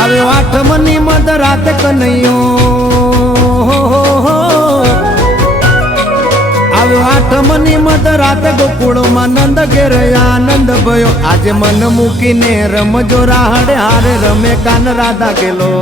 આવ્યો આઠમની મધ રાત કનૈયો, આવ્યો આઠમની મધ રાત ગોકુળમાં નંદ ઘેર આનંદ ભયો. આજે મન મૂકીને રમજો રાહડે હારે રમે કાન રાધા ગેલો.